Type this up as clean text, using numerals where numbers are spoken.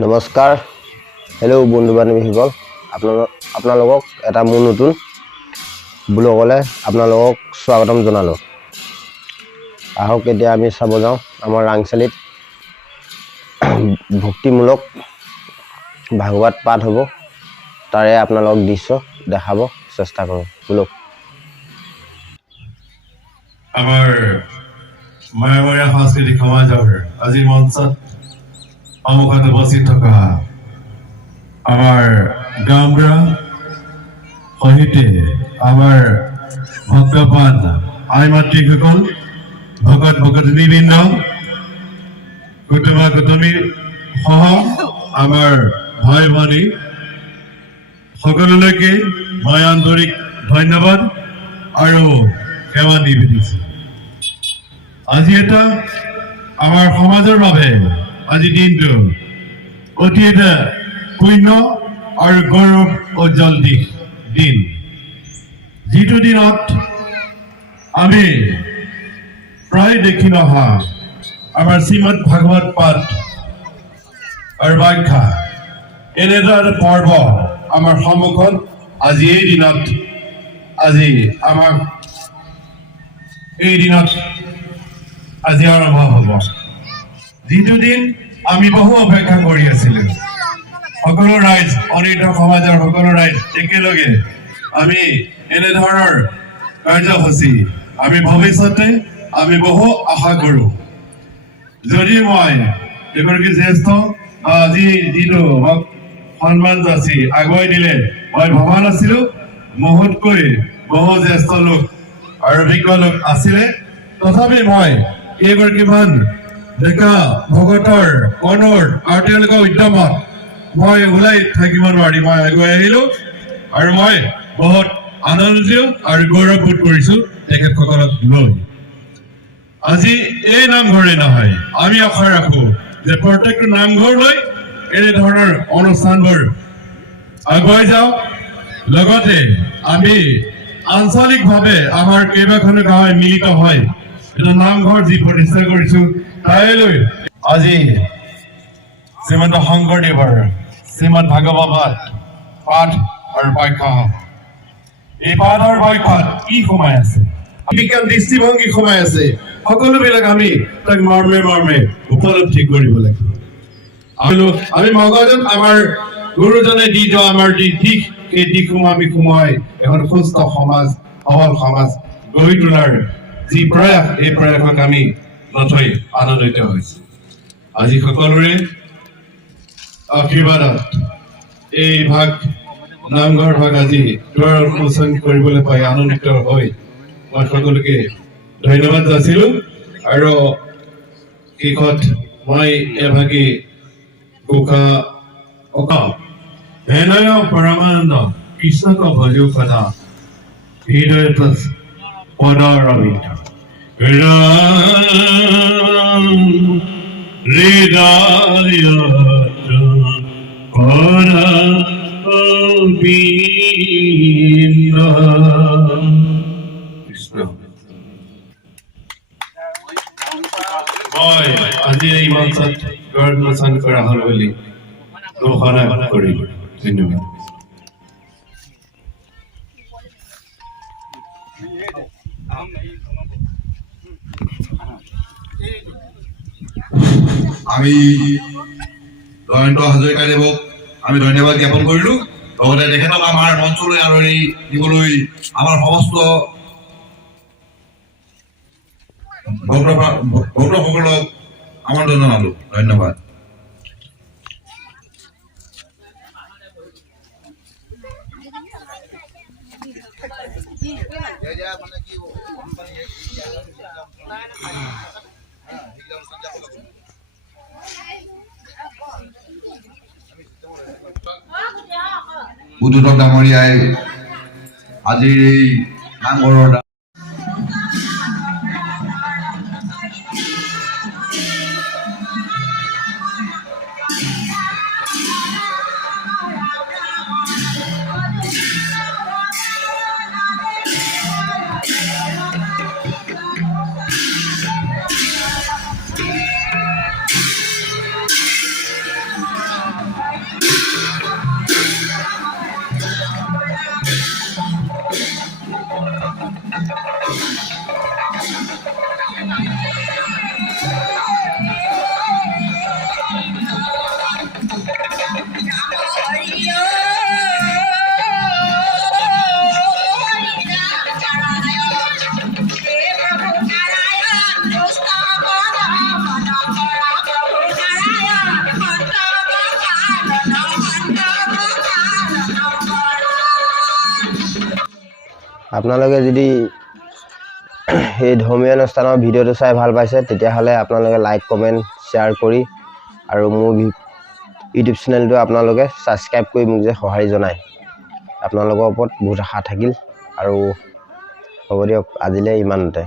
নমস্কাৰ, হেল্ল' বন্ধু বান্ধৱীসকল, আপোনালোকক এটা মোৰ নতুন ব্লগলৈ আপোনালোকক স্বাগতম জনালোঁ। আহক এতিয়া আমি চাব যাওঁ আমাৰ ৰাংচালিত ভক্তিমূলক ভাগৱত পাঠ হ'ব, তাৰে আপোনালোকক দৃশ্য দেখাব চেষ্টা কৰোঁ। বোলক আমাৰ মায়ামৰীয়া সাংস্কৃতিক সমাজৰ আজিৰ মঞ্চত সন্মুখত উপস্থিত থকা আমাৰ গাঁওবুঢ়া সহিতে আমাৰ ভক্তপান আই মাতৃসকল, ভকত ভকতনীবৃন্দ, কুটুমা কুটুমী সহ আমাৰ ভাই ভনী সকলোলৈকে মই আন্তৰিক ধন্যবাদ আৰু সেৱা নিবেদিছোঁ। আজি এটা আমাৰ সমাজৰ বাবে আজি দিনটো অতি এটা পুণ্য আৰু গৌৰৱ উজ্জ্বল দিন, যিটো দিনত আমি প্ৰায় দেখি নহা আমাৰ শ্ৰীমদ ভাগৱত পাঠ আৰু ব্যাখ্যা এনে এটা পৰ্ব আমাৰ সন্মুখত আজি এই দিনত আজি আৰম্ভ হ'ব, যিটো দিন আমি বহু অপেক্ষা কৰি আছিলোঁ। সকলো ৰাইজ, অনিত সমাজৰ সকলো ৰাইজ একেলগে আমি এনেধৰণৰ কাৰ্যসূচী আমি ভৱিষ্যতে আমি বহু আশা কৰোঁ। যদি মই এগৰাকী জ্যেষ্ঠ আজি যিটো সন্মান যাচি আগুৱাই দিলে মই ভবা নাছিলোঁ, মোতকৈ বহু জ্যেষ্ঠ লোক আৰু অভিজ্ঞ লোক আছিলে, তথাপি মই এইগৰাকীমান ডেকা ভকতৰ অনুৰোধ আৰু তেওঁলোকৰ উদ্যমত মই ওলাই থাকিব নোৱাৰি মই আগুৱাই আহিলোঁ আৰু মই বহুত আনন্দিত আৰু গৌৰৱবোধ কৰিছোঁ তেখেতসকলক লৈ। আজি এই নামঘৰে নহয়, আমি আশা ৰাখোঁ যে প্ৰত্যেকটো নামঘৰলৈ এনেধৰণৰ অনুষ্ঠানবোৰ আগুৱাই যাওক। লগতে আমি আঞ্চলিকভাৱে আমাৰ কেইবাখনো গাঁৱে মিলিত হয় এটা নামঘৰ যি প্ৰতিষ্ঠা কৰিছোঁ, তাইলৈ আজি শ্ৰীমন্ত শংকৰদেৱৰ শ্ৰীমদ ভাগৱত পাঠ আৰু ব্যাখ্যা হ'ব। এই পাঠ আৰু ব্যাখ্যাত কি সোমাই আছে, বিজ্ঞান দৃষ্টিভংগী সোমাই আছে, সকলোবিলাক আমি তাক মৰ্মে মৰ্মে উপলব্ধি কৰিব লাগিব। আমি মগজত আমাৰ গুৰুজনে দি যোৱা আমাৰ যি দিশ, সেই দিশসমূহ আমি সোমাই এখন সুস্থ সমাজ, সবল সমাজ গঢ়ি তোলাৰ যি প্ৰয়াস, এই প্ৰয়াসক আমি নথৈ আনন্দিত হৈছোঁ। আজি সকলোৰে আশীৰ্বাদত এই নামঘৰ ভাগ আজি দুৱাৰ উন্মোচন কৰিবলৈ পাই আনন্দিত হৈ মই সকলোকে ধন্যবাদ যাচিলোঁ। আৰু শেষত মই এভাগী ঘোষা অকাও হেনয় পৰমানন্দ কৃষ্ণক ভজো সদা হৃদয় পদৰবিন্দ মই আজি এই মঞ্চত উন্মোচন কৰা হ'ল বুলি ঘোষণা কৰিম। ধন্যবাদ। আমি জয়ন্ত হাজৰিকাদেৱক আমি ধন্যবাদ জ্ঞাপন কৰিলোঁ। লগতে তেখেতক আমাৰ মঞ্চলৈ আদৰি দিবলৈ আমাৰ সমস্ত ভক্তসকলক আমন্ত্ৰণ জনালোঁ। ধন্যবাদ। উদ্বোধক ডাঙৰীয়াই আজিৰ এই নামঘৰৰ আপোনালোকে যদি এই ধৰ্মীয় অনুষ্ঠানৰ ভিডিঅ'টো চাই ভাল পাইছে তেতিয়াহ'লে আপোনালোকে লাইক কমেণ্ট শ্বেয়াৰ কৰি আৰু মোৰ ইউটিউব চেনেলটো আপোনালোকে ছাবস্ক্ৰাইব কৰি মোক যে সঁহাৰি জনায় আপোনালোকৰ ওপৰত বহুত আশা থাকিল আৰু হ'ব দিয়ক আজিলৈ ইমানতে